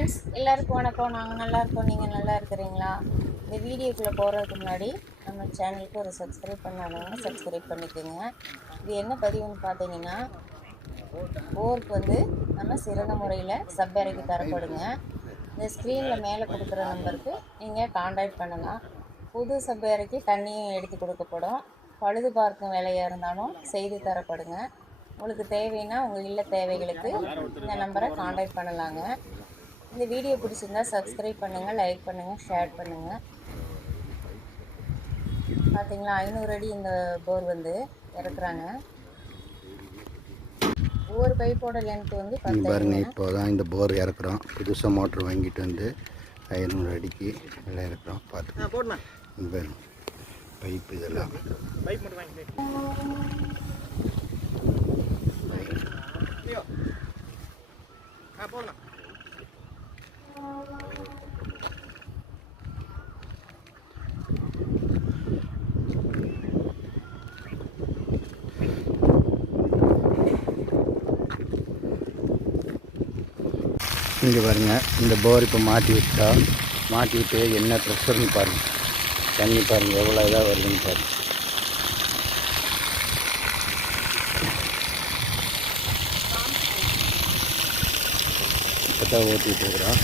Friends, எல்லாருக்கும் வணக்கம். நாங்கள் நல்லா இருக்கோம். நீங்கள் நல்லா இருக்கிறீங்களா? இந்த வீடியோக்குள்ளே போகிறதுக்கு முன்னாடி நம்ம சேனலுக்கு ஒரு சப்ஸ்கிரைப் பண்ணாதவங்க சப்ஸ்கிரைப் பண்ணிக்கோங்க. இது என்ன பதிவுன்னு பார்த்தீங்கன்னா, போருக்கு வந்து நம்ம சிறந்த முறையில் சப்பேரைக்கு தரப்படுங்க. இந்த ஸ்க்ரீனில் மேலே கொடுக்குற நம்பருக்கு நீங்கள் காண்டாக்ட் பண்ணலாம். புது சப்பேரைக்கு தண்ணியும் எடுத்து கொடுக்கப்படும். பழுது பார்க்கும் வேலையாக இருந்தாலும் செய்து தரப்படுங்க. உங்களுக்கு தேவைன்னா உங்கள் இல்ல தேவைகளுக்கு இந்த நம்பரை காண்டாக்ட் பண்ணலாங்க. இந்த வீடியோ பிடிச்சிருந்தா சப்ஸ்கிரைப் பண்ணுங்கள், லைக் பண்ணுங்கள், ஷேர் பண்ணுங்கள். பார்த்தீங்களா, 500 அடி இந்த போர் வந்து இறக்குறாங்க. ஒவ்வொரு பைப்போட லென்த் வந்து 10 பாருங்க. இப்போ தான் இந்த போர் இறக்குறோம். புதுசாக மோட்ரு வாங்கிட்டு வந்து 500 அடிக்கு எல்லாம் இறக்குறோம். பார்த்து போடலாம். பைப்பு இதெல்லாம் பைப் மட்டும் வாங்கிட்டு போடலாம். இங்கே பாருங்கள், இந்த போர் இப்போ மாட்டி விட்டு என்ன ப்ரெஷர்னு பாருங்கள். தண்ணி பாருங்கள் எவ்வளோ இதாக வருதுன்னு பாருங்கள். இப்போ தான் ஓட்டிகிட்டு இருக்கிறோம்.